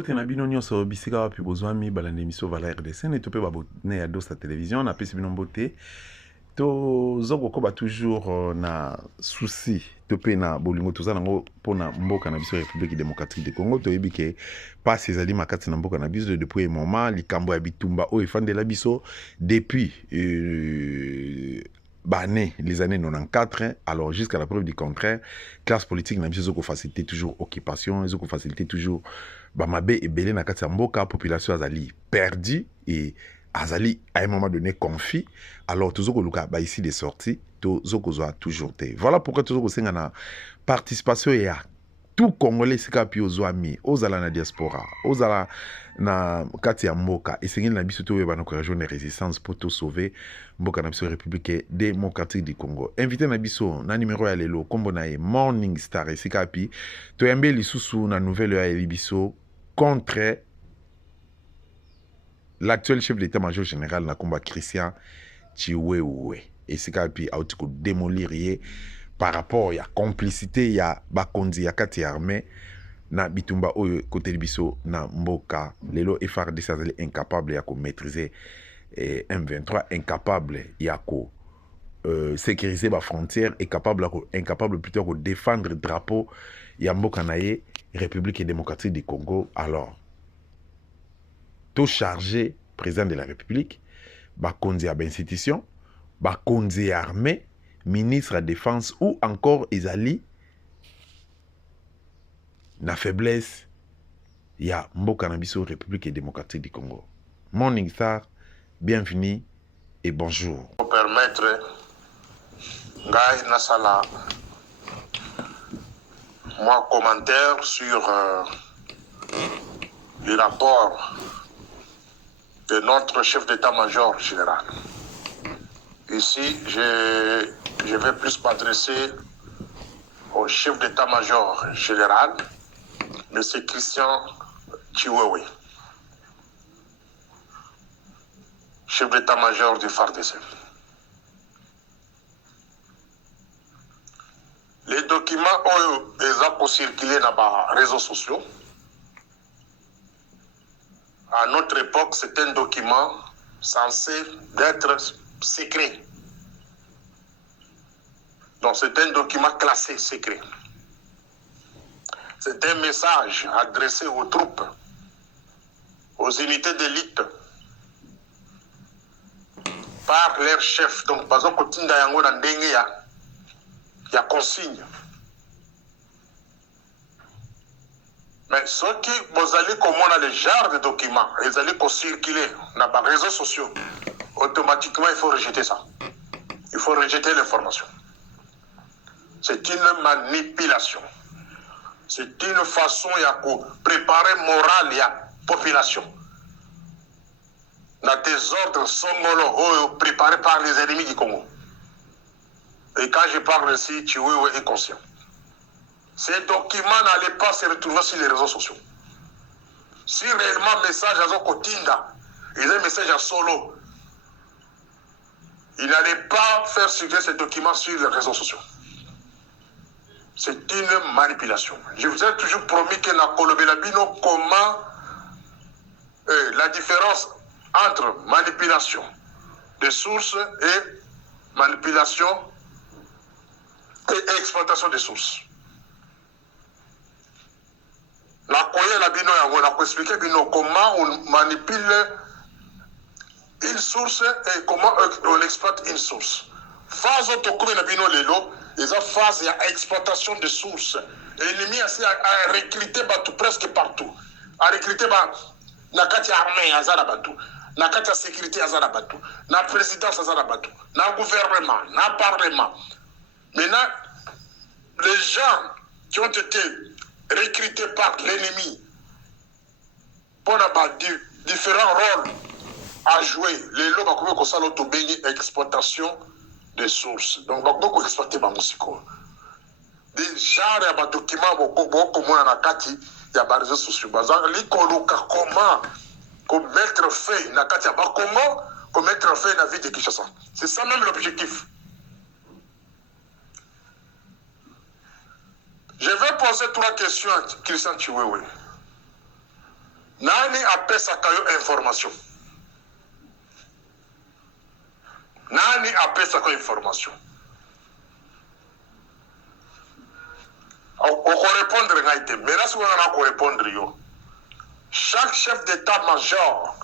bote na bino nyonso bisika wapi bozwami balanda émission vala RDC ne tope babone ya dos la télévision na pesi bino mbote tozoko koba toujours na souci tope na bolingo toza nango pona mboka na biso République démocratique du Congo toyebi ke pasi ezali makati na mboka na biso depuis un moment likambo ya bitumba oyo efandela biso depuis les années 94, alors jusqu'à la preuve du contraire, classe politique n'a pas facilité toujours occupation, ils ont facilité toujours Bamabe et Belé na kati mboka population azali perdue et azali à un moment donné conflit. Alors tous luka ba ici des sorties, tous toujours té. Voilà pourquoi tous senga na participation et tout Congolais sika pi ozwami, ozala na diaspora, ozala na kati ya mboka esengeli na biso to bana ko rejoindre résistance pour tout sauver mboka na biso République démocratique du Congo. Invité na biso na numéro ya lelo kombo na e Morning Star esika pi to yambe lisusu na nouvelle ya biso contre l'actuel chef d'état-major général na komba Christian Chiwewe esika pi autiko démolir par rapport à complicité ya bakonzi ya kati armée na bitumba oyo côté biso na mboka lelo FARDC azali incapable ya ko maîtriser M23 incapable ya ko sécuriser ba frontière incapable plutôt de défendre drapeau ya mboka na ye République démocratique du Congo. Alors tout chargé président de la République bakonzi ya institution bakonzi armée ministre de la défense ou encore Ezali na faiblesse ya mboka na biso République démocratique du Congo. Morning Star, bienvenue et bonjour. Pour permettre Ngai Nasala moi commentaire sur le rapport de notre chef d'état-major général. Ici, je vais plus m'adresser au chef d'état-major général, M. Christian Chiwewe, chef d'état-major du FARDC. Les documents ont circulé dans les réseaux sociaux. À notre époque, c'est un document censé être secret. Donc c'est un document classé secret. C'est un message adressé aux troupes, aux unités d'élite, par leur chef. Donc par exemple, il y a consigne. Mais ceux qui vous allez comme on a le genre de documents, ils allaient circuler dans les réseaux sociaux, automatiquement il faut rejeter ça. Il faut rejeter l'information. C'est une manipulation. C'est une façon de préparer morale la population. Dans des ordres songolo préparés par les ennemis du Congo. Et quand je parle ici, Chiwewe est conscient. Ces documents n'allaient pas se retrouver sur les réseaux sociaux. Si réellement message à Zokotinda, il y a un message à solo, il n'allait pas faire circuler ces documents sur les réseaux sociaux. C'est une manipulation. Je vous ai toujours promis que la Kolobelabino, comment la différence entre manipulation des sources et manipulation et exploitation des sources. La Koye Labino, on a expliqué comment on manipule une source et comment on exploite une source. Phase autocommune Labino Lelo, ils ont phase d'exploitation de sources. L'ennemi a recruté presque partout. A recruté na kati armée azala batou, na kati sécurité azala batou, na présidence azala batou, na gouvernement, na parlement. Maintenant, les gens qui ont été recrutés par l'ennemi pour différents rôles à jouer, les lots comme ça exploitation des sources. Donc, beaucoup exploiter ma musique. Des genres de documents, beaucoup moins en akati, il y a des réseaux sociaux. Comment mettre fin à Kati Congo, comment mettre fin à la vie de Kinshasa. C'est ça même l'objectif. Je vais poser 3 questions à Christian Chiwewe. Nani apesaka yo information? Nani apesaka information? On répondre ngaite. Mais là, si on a répondre yo. Chaque chef d'état-major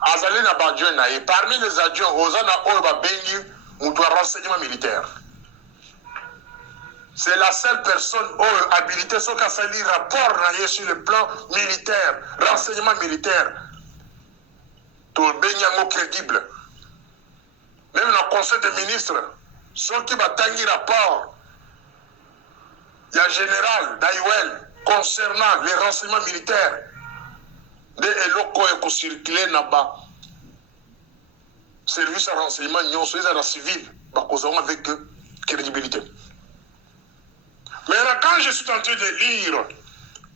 azali na badjoint na ye. Parmi les adjoints, ozana oyo babengi mutu ya renseignement militaire. C'est la seule personne habilitée sur le rapport sur le plan militaire, renseignement militaire. Tout bien crédible. Même dans le conseil des ministres, ceux qui battent un rapport, il y a général Daiwel concernant les renseignements militaires. Des locaux qui circulent là-bas. Service à renseignement, ils sont dans la civile, avec crédibilité. Mais là, quand je suis en train de lire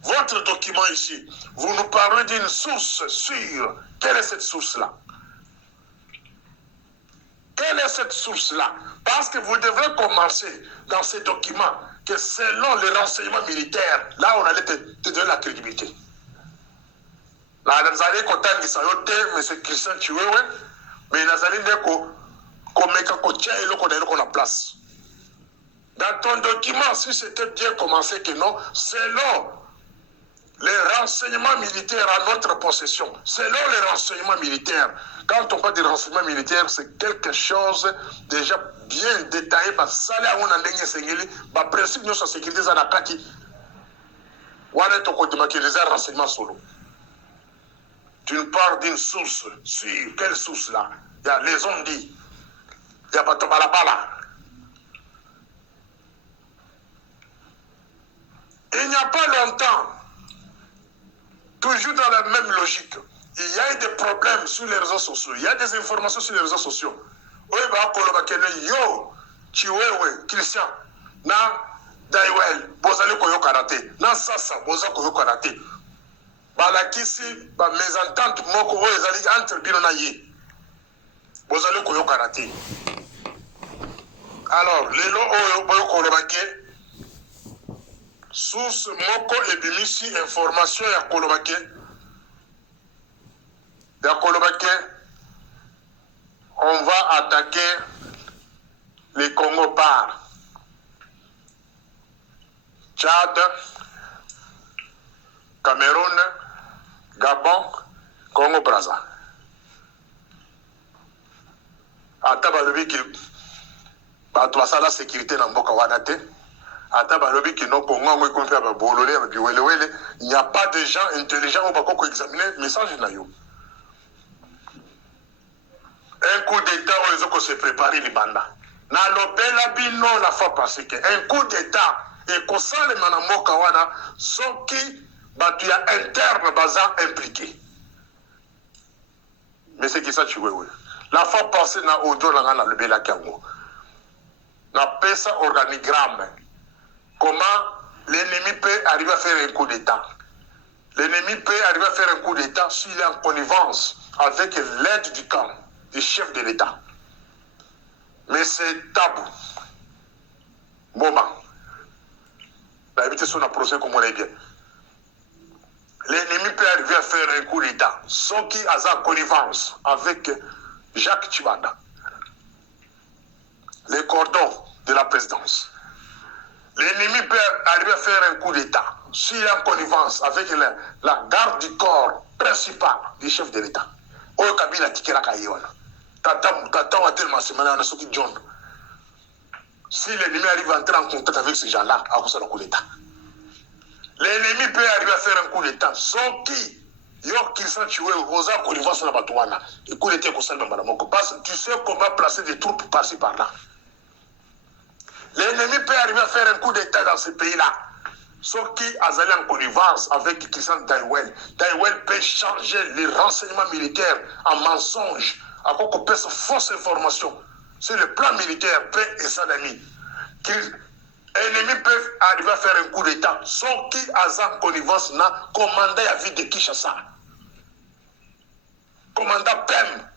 votre document ici, vous nous parlez d'une source sûre. Quelle est cette source-là? Quelle est cette source-là? Parce que vous devrez commencer dans ces documents que selon les renseignements militaires, là on allait te donner la crédibilité. Là, vous allez contenter de M. Christian Chiwewe, mais vous allez dire qu'on tient et qu'on a place. Dans ton document, si c'était bien commencé que non, selon les renseignements militaires à notre possession, selon les renseignements militaires, quand on parle de renseignements militaires, c'est quelque chose déjà bien détaillé, ça les principe de sécurité, ça n'a pas qui. Voilà ton côté des renseignements solo. Tu nous parles d'une source, sur quelle source là? Il y a les ondis, il y a Batobalabala. Il n'y a pas longtemps, toujours dans la même logique, il y a eu des problèmes sur les réseaux sociaux, il y a des informations sur les réseaux sociaux. Oui, yo, Chiwewe, Christian, na Daiwel, bozali koyo karate, na sasa bozali koyo karate. Balakisi, ba mésentente moko oyo ezali entre bino na ye. Bozali koyo karate. Alors, lelo oyo boyo kolobake source moko ebimisi information ya kolobake on va attaquer les Congo par Tchad, Cameroun, Gabon, Congo Brazza. Ata balobi ki bato basala sécurité na mboka wana te. Il n'y a pas de gens intelligents qui peuvent examiner le message. Un coup d'État, on se prépare les bandas. Na lobela bino la fois passée que un coup d'État et qu'on sent les manamoka wana sont qui batu ya interne baza impliqué. Mais c'est qui ça tu veux? La fois passée na audio na na lobela kango. Na pesa organigramme. Comment l'ennemi peut arriver à faire un coup d'État? L'ennemi peut arriver à faire un coup d'État s'il est en connivence avec l'aide du camp, du chef de l'État. Mais c'est tabou. Moment. D'habitude, son procès comme on est bien. L'ennemi peut arriver à faire un coup d'État sans qu'il ait en connivence avec Jacques Tchibanda. Les cordons de la présidence. L'ennemi peut arriver à faire un coup d'État s'il est en connivence avec la garde du corps principal du chef de l'État. Oyo Kabila tikera kayiwana. Tata wa tellement semana na soki John. Si l'ennemi arrive à entrer en contact avec ces gens-là, à cause de coup d'État. L'ennemi peut arriver à faire un coup d'État sans qui yo Christian Chiwewe oza connivence na bato wana. Et coup d'État ko salma moko parce que tu sais comment placer des troupes par-ci par-là. L'ennemi peut arriver à faire un coup d'État dans ce pays-là. Sauf qui a allé en connivence avec Christian Daiwel. Daiwel peut changer les renseignements militaires en mensonges. À quoi qu'on peut se fausse information. Sur le plan militaire, paix et salami. L'ennemi peut arriver à faire un coup d'État. Sauf qui a en connivence na commandant à vie de Kinshasa. Commandant PEM.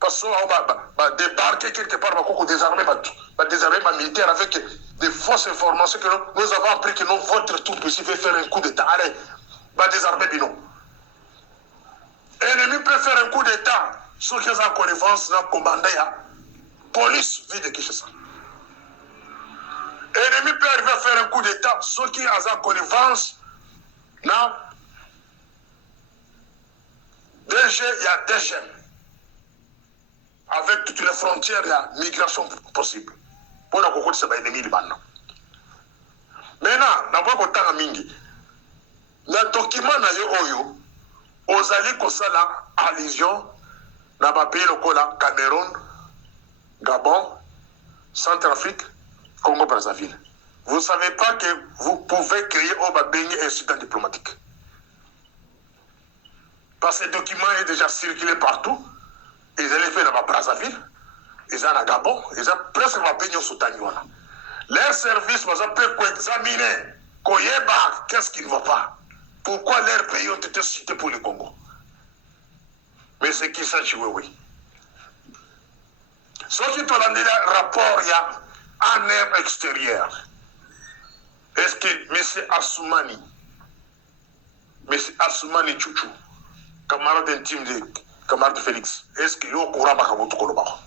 Parce qu'on va débarquer quelque part, on va désarmer ma militaire avec des fausses informations que nous avons appris que votre troupe ici veut faire un coup d'État. Allez, va désarmer bino. Ennemi peut faire un coup d'état, ceux qui ont en connivence dans le commandant, police vit de Kinshasa. Ennemi peut arriver à faire un coup d'état, ceux qui ont en connivence dans DG, il y a DG. Avec toutes les frontières, il y a migration possible. Pour la cocotte, c'est l'ennemi de Maintenant, d'abord, quand on a mingi, le document na yo oyo, ozali kosala allusion na ba pays locaux là, Cameroun, Gabon, Centrafrique, Congo-Brazzaville. Vous ne savez pas que vous pouvez créer au Babengé un incident diplomatique. Parce que ce document est déjà circulé partout. Ils allaient faire dans Brazzaville, ils ont à Gabon, ils ont presque Babengé au Soudan. Leur service, vous avez examiner qu'est-ce qui ne va pas. Pourquoi leurs pays ont été cités pour le Congo. Mais c'est qui ça, oui. Ce qui est le rapport, il y a un air extérieur. Est-ce que M. Assoumani Chouchou, camarade intime de camarade Félix, est-ce qu'il est au courant de votre collaboration?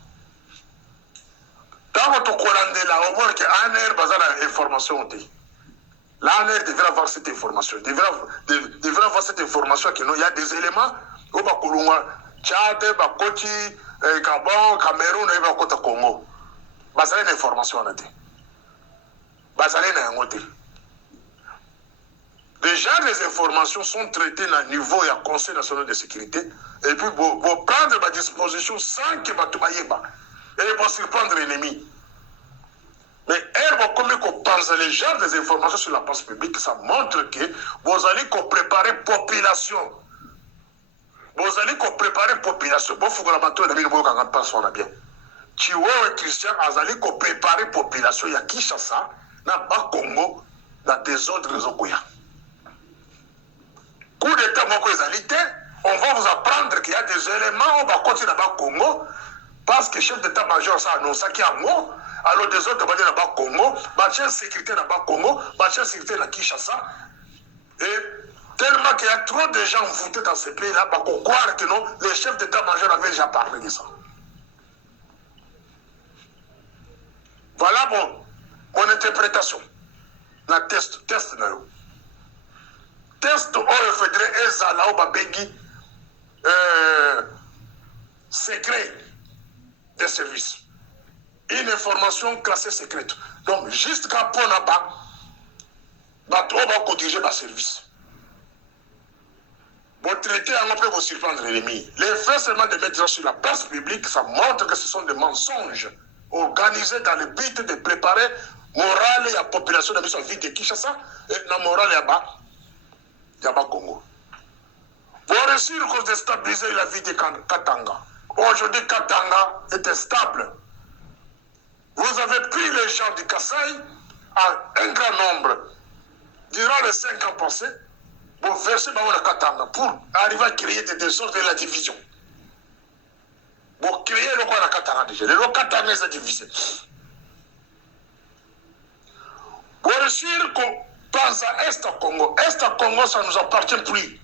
Dans votre collaboration, on voit qu'il y a un air basé sur l'information. L'ANR devrait avoir cette information. Devrait avoir cette information qu'il y a des éléments au Bakulunga, Tchad, Bakoti, Gabon, Cameroun et Bakota Congo. Basé une information. Basé une information. Déjà, les informations sont traitées à niveau et à Conseil national de sécurité. Et puis, vous prendre ma disposition sans que vous soyez. Et vous surprendre l'ennemi. Mais comme vous pensez les gens des informations sur la place publique, ça montre que vous allez préparer population. Vous allez préparer population. Bon, il faut que la bateau de la personne bien. Tu vois, Christian, vous allez préparer population. Il y a Kinshasa, dans le Congo, dans des autres réseaux. Coup d'état, on va vous apprendre qu'il y a des éléments, on va continuer dans le Congo, parce que le chef d'état-major, ça annonce qu'il y a un mot. Alors des autres vont dire dans le Congo, la sécurité dans le Congo, la sécurité dans Kinshasa. Et tellement qu'il y a trop de gens foutus dans ces pays-là, pour croire que non, les chefs d'état-major avaient déjà parlé de ça. Voilà mon interprétation. La test na yo. Test oyo fédéré ezala o babengi secret des services. Une information classée secrète. Donc, juste quand on n'a pas, on va diriger le service. Vous traitez, on peut vous surprendre l'ennemi. Les faits seulement de mettre ça sur la place publique, ça montre que ce sont des mensonges organisés dans le but de préparer morale et la population de la ville de Kinshasa et la morale et la Congo. Pour réussir à déstabiliser la vie de Katanga. Aujourd'hui, Katanga était stable. Vous avez pris les gens du Kasaï en un grand nombre durant les 5 ans passés pour verser dans la Katanga pour arriver à créer des désordres de la division. Pour créer le roi de la Katanga déjà. Le Katanga est divisé. Pour réussir qu'on pense à Est Congo. Est Congo, ça ne nous appartient plus.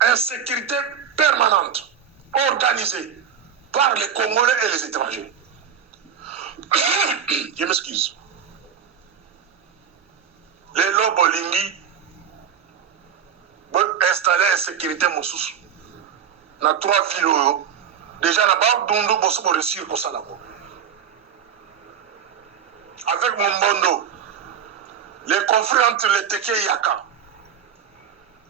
Insécurité permanente, organisée par les Congolais et les étrangers. Je m'excuse. Les Lobolingi vont installer la sécurité Moussous. Dans 3 villes. Déjà là-bas, Dondo Bosso va réussir pour ça là-bas. Avec Mombondo, les conflits entre les Teke et Yaka,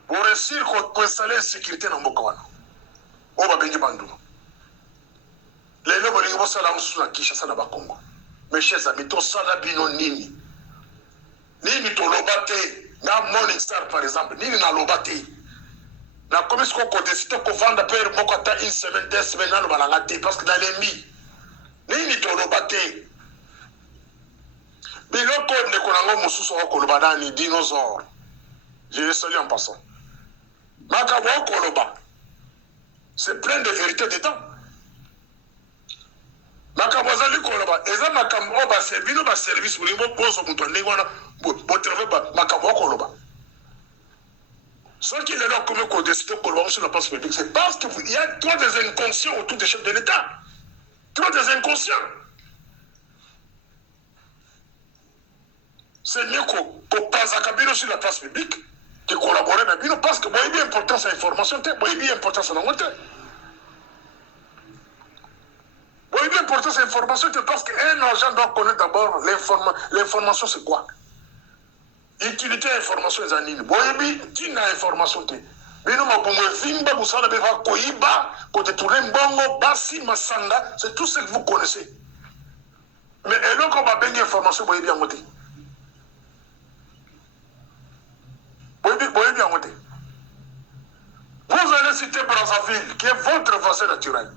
pour réussir à installer la sécurité dans Mokawana. On va bénir Bandou. Les Lobolingi vont s'aller sous la Kinshasa dans le Congo. Mes chers amis, tout ça là, bino nini. Nini to lobate. Na Morning Star par exemple, nini na lobate. Na commission qu'on décide qu'on vende à faire Mokata une semaine, 2 semaines, dans le balangate, parce que dans l'ennemi, nini to lobate. Biloko ne konango mususu wa kolobana ni dinosaure. Je le salue en passant. Makabo koloba. C'est plein de vérité dedans. Makabo zali koloba. Eza makabo ba service ba service pour les poso muto ndengwana bo treve ba makabo koloba. Ceux qui les ont commis qu'on décide de sur la place publique, c'est parce qu'il y a trop des inconscients autour des chefs de l'État. Trop des inconscients. C'est mieux qu'on passe à Kabino sur la place publique, de collaborer avec Bino, parce que moi, il y a importance à l'information, moi, il y a importance à la montée. Moi, il y a importance à l'information, parce qu'un agent doit connaître d'abord l'information, c'est quoi? Utilité information est anine. Bon, il y a information. Bino mabungo vimba busana beva koiba kote tourner mbongo basi masanga, c'est tout ce que vous connaissez. Mais et là quand on va bien information boyebi en côté. Boyebi en côté. Vous allez citer Brazzaville qui est votre voisin naturel.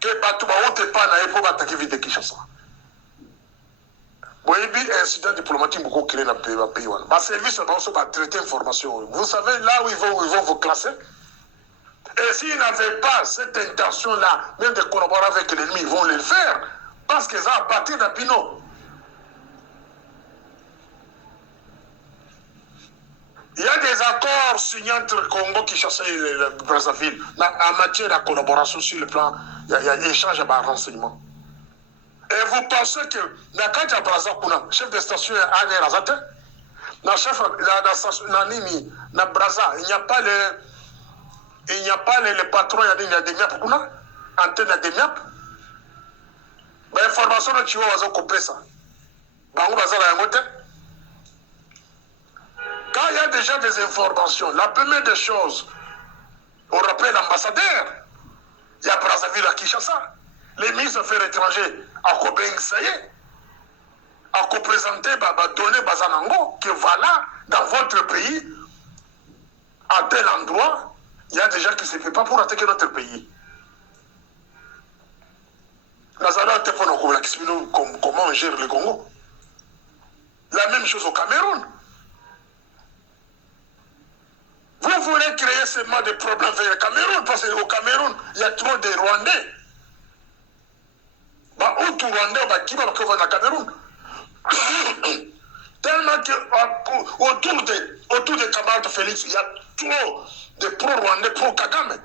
Que Batouba ote pas na epo bataki vite Kinshasa. Boyebi incident diplomatique beaucoup créé dans le pays. Ma service va traiter information. Vous savez là où ils vont vous classer. Et s'ils n'avaient pas cette intention-là, même de collaborer avec l'ennemi, ils vont le faire. Parce qu'ils ont à partir d'un Pinot. Il y a des accords signés entre Congo, Kinshasa et le Brazzaville. En matière de collaboration sur le plan, il y a échange de renseignements. Et vous pensez que Nakaja Brazzaville, chef de station Anne Razate, na chef na Brazza, il n'y a pas les patrons, il y a des miap, antenne des miap. L'information que tu vas couper ça. Quand il y a déjà des informations, la première des choses, on rappelle l'ambassadeur, il y a Brazzaville à Kinshasa, les ministres des Affaires étrangères à Kobeng Saye, à représenter, donner Bazanango, que voilà, dans votre pays, à tel endroit, il y a des gens qui ne se fait pas pour attaquer notre pays. Comment on gère le Congo? La même chose au Cameroun. Vous voulez créer seulement des problèmes avec le Cameroun, parce qu'au Cameroun, il y a trop de Rwandais. Où tout Rwandais, qui va au Cameroun? Tellement qu'autour des camarades de Félix, il y a trop de pro-Rwandais, pro-Kagame.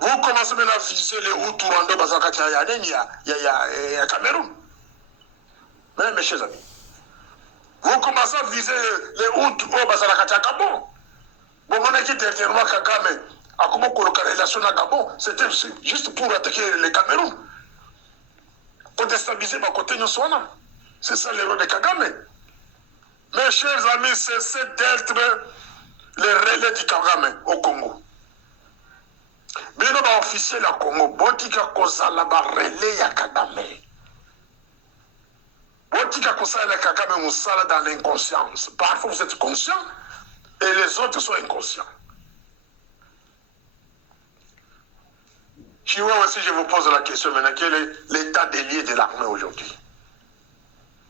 Vous commencez maintenant à viser les Hutus Rwandais, il y a Cameroun. Mais mes chers amis, vous commencez à viser les Hutus au Bazalakati Gabon. Bon, on a dit dernièrement Kagame, à comment coloquer la relation à Gabon, c'était juste pour attaquer le Cameroun. Pour déstabiliser ma côté Nyoswana. C'est ça l'héros de Kagame. Mes chers amis, cessez d'être les relais du Kagame au Congo. Bino ba officiel à Congo, botika kozala ba relais ya Kagame. Botika kozala Kagame musala dans l'inconscience. Parfois vous êtes conscient et les autres sont inconscients. Chihuahua, si je vous pose la question maintenant, quel est l'état des lieux de l'armée aujourd'hui?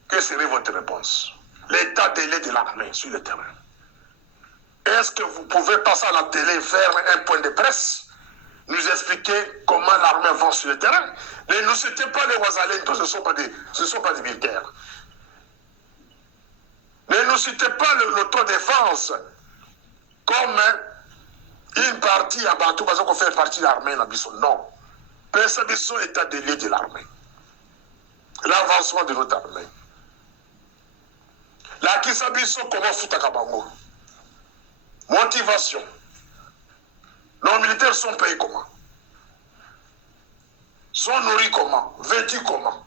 Quelle serait votre réponse? L'état des lieux de l'armée sur le terrain. Est-ce que vous pouvez passer à la télé et faire un point de presse, nous expliquer comment l'armée avance sur le terrain? Ne nous citez pas les Ouazalens, ce ne sont pas des militaires. Ne nous citez pas l'autodéfense comme une partie à Bantou, parce qu'on fait partie de l'armée. Non. Personne n'est état de lieu de l'armée. L'avancement de notre armée. La Kisabiso, comment foutre à Kabango? Motivation. Nos militaires sont payés comment? Sont nourris comment? Vêtus comment?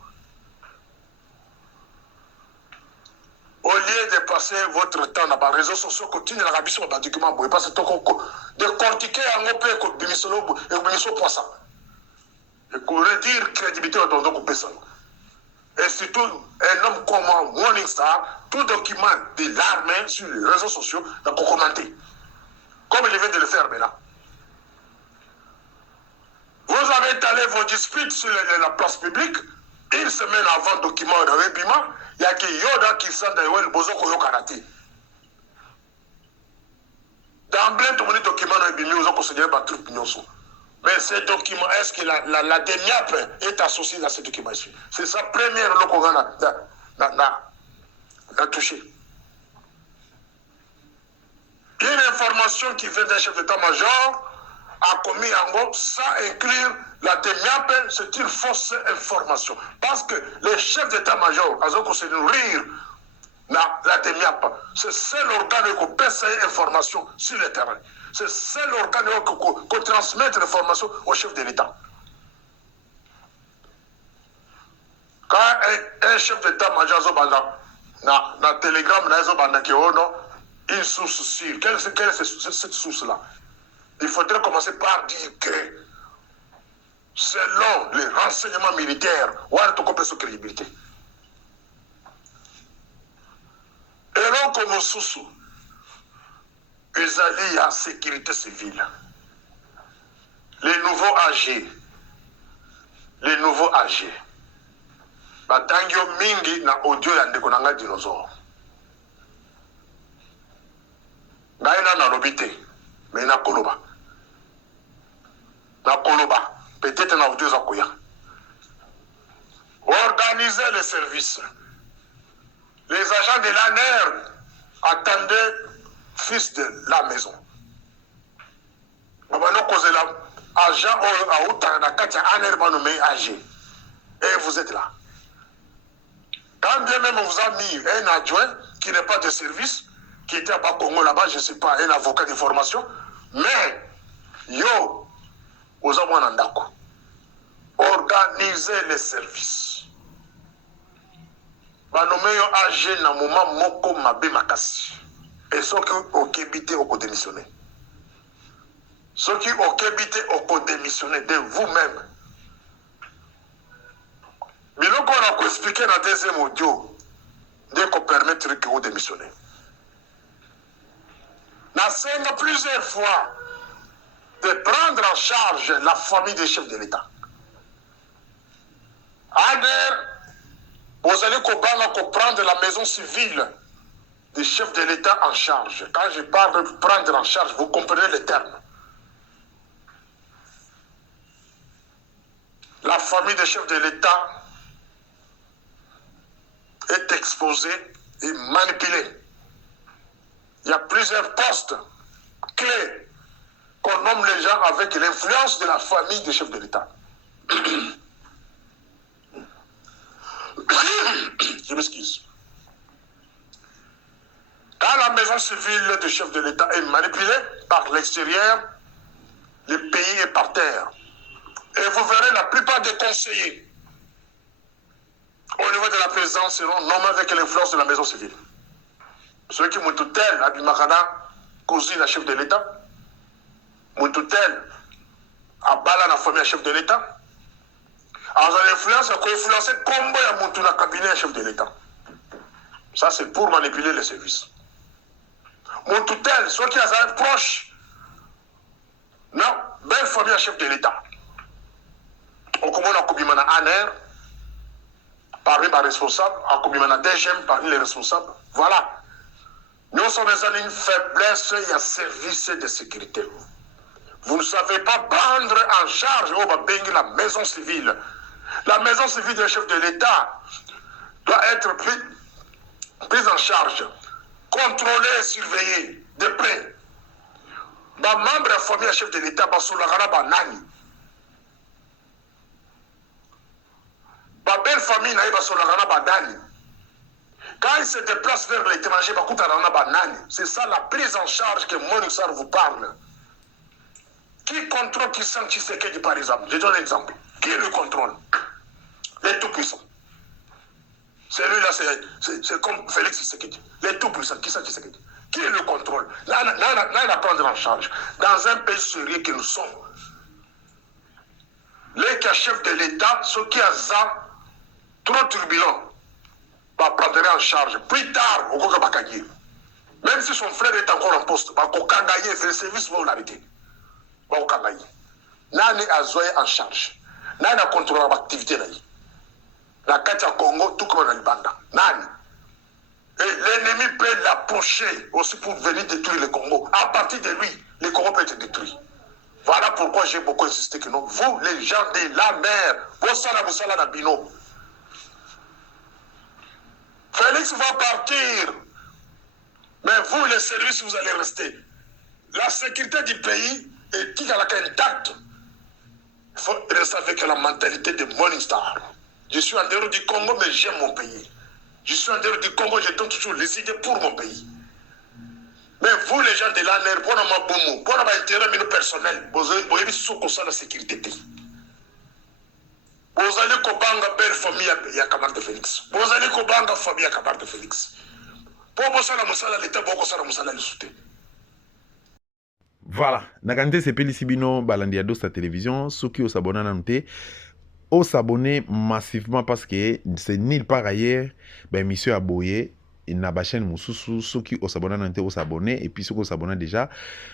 Au lieu de passer votre temps dans les réseaux sociaux, continuez à la sur le document, parce que de cortiquer un peu et de poisson. Et pour redire crédibilité au don de ça. Et surtout, un homme comme Morningstar, tout document de l'armée sur les réseaux sociaux, n'a pas commenté. Comme il vient de le faire maintenant. Vous avez étalé vos disputes sur la place publique, une semaine avant le document de Webima, il y a qui Yoda qui s'en d'ailleurs le besoin qu'on a raté. D'emblée, tout le document de Webima, vous avez considéré par tout le monde. Mais ce document, est-ce que la DENIAP est associée à ce document ici? C'est sa première qu'on a touché. une information qui vient d'un chef d'état-major a commis en gros sans inclure la TEMIAP, c'est une fausse information. Parce que les chefs d'état-major, ils se nourrir la TEMIAP, c'est seul organe qui peut cette information sur le terrain. C'est seul organe qui transmet l'information au chef de l'État. Quand un chef d'état-major na télégramme, une source sûre, quelle est cette source-là? Il faudrait commencer par dire que selon les renseignements militaires, on a tout compris sur crédibilité. Et là, comme source, ils allaient à sécurité civile. Les nouveaux AG. Batangio mingi na audio ya ndeko nanga dinosaure. Ngaina na lobité, mais na koloba. Peut-être na audio za koya. Organiser les services. Les agents de l'ANR attendaient fils de la maison. Babano kozela agent a outa na katia ANR ba nommé AG. Et vous êtes là. Quand bien même on vous a mis un adjoint qui n'est pas de service, qui était à Congo là-bas, je ne sais pas, un avocat de formation, mais yo, aux Amouanandako, organiser les services. Banomé yo âgé na moment moko mabe makasi. Et ceux qui ont kébité au démissionner. Ceux qui ont kébité au démissionner de vous-même. Mais nous, on a expliqué dans le deuxième audio, dès qu'on permet de vous démissionner. Nous avons plusieurs fois de prendre en charge la famille des chefs de l'État. Vous allez prendre la maison civile des chefs de l'État en charge. Quand je parle de prendre en charge, vous comprenez les termes. La famille des chefs de l'État est exposée et manipulée. Il y a plusieurs postes clés qu'on nomme les gens avec l'influence de la famille des chefs de l'État. Je m'excuse. Quand la maison civile des chefs de l'État est manipulée par l'extérieur, le pays est par terre. Et vous verrez la plupart des conseillers au niveau de la présidence seront nommés avec l'influence de la maison civile. Ceux qui m'ont tutelle, Abimakana, cousine à chef de l'État, m'ont tutelle, Abala, la famille à chef de l'État. Alors, l'influence a influencé combo à mon la cabinet à chef de l'État. Ça, c'est pour manipuler les services. Mon tutelle, ceux qui sont proches, non, belle famille à chef de l'État. On commence à Koubimana ANR, parmi les responsables, à Koubimana DGM, parmi les responsables. Voilà. Nous sommes dans une faiblesse, il y a service de sécurité. Vous ne savez pas prendre en charge la maison civile. La maison civile du chef de l'État doit être prise en charge, contrôlée et surveillée de près. Les membres de la famille du chef de l'État, la belle famille, quand ils se déplacent vers l'étranger, c'est ça la prise en charge que Monixar vous parle. Qui contrôle Christian Tshisekedi par exemple? Je donne un exemple. Qui le contrôle? Les tout-puissants. Celui-là, c'est comme Félix Tshisekedi. Les tout-puissants, Christian Tshisekedi. Qui le contrôle? Là, il a prendre en charge. Dans un pays sérieux que nous sommes, les chefs de l'État, ceux qui ont trop turbulents, va prendre en charge. Plus tard, au Bakagir. Même si son frère est encore en poste, le service va l'arrêter. Nani a zoé en charge. Nani a contrôlé l'activité. La Katia Congo, tout comme dans le Banda. Nani. Et l'ennemi peut l'approcher aussi pour venir détruire le Congo. À partir de lui, le Congo peut être détruit. Voilà pourquoi j'ai beaucoup insisté que non. Vous, les gens de la mer, vous salez dans Bino. Félix va partir. Mais vous, les services, vous allez rester. La sécurité du pays est intacte. Il faut rester avec la mentalité de Morning Star. Je suis en dehors du Congo, mais j'aime mon pays. Je suis en dehors du Congo, je donne toujours les idées pour mon pays. Mais vous, les gens de l'ANR, vous avez un intérêt personnel. Vous avez la sécurité. Vous allez kobanga belle famille ya Camargue Félix. Vous allez kobanga famille ya Camargue Félix. Pour bosser la moussala, l'État, pour bosser la moussala, le soutien. Voilà, nakante sepeli sibino balandi ya Dosta Télévision, ceux qui s'abonnent à noter, s'abonner massivement parce que c'est nulle part ailleurs, ben monsieur aboye, il n'a pas chaîne mususu, ceux qui s'abonnent à noter, s'abonner et puis ceux qui s'abonnent déjà,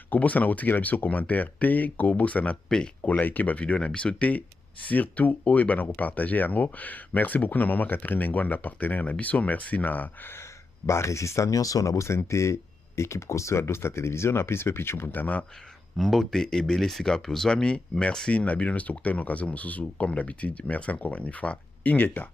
kobo ça na otiki la biso commentaire te, kobo ça na pe, ko like ba vidéo na biso te, surtout oye bana ko partager yango. Merci beaucoup na maman Catherine Ngwanda partenaire na biso, merci na ba résistant nyonso na bosante équipe costaud à Dosta Télévision, na pisi pe pichu puntana, mbote ebele sika pe ozwami. Merci na bino no stokter no kazo mususu comme d'habitude. Merci encore une fois. Ingeta.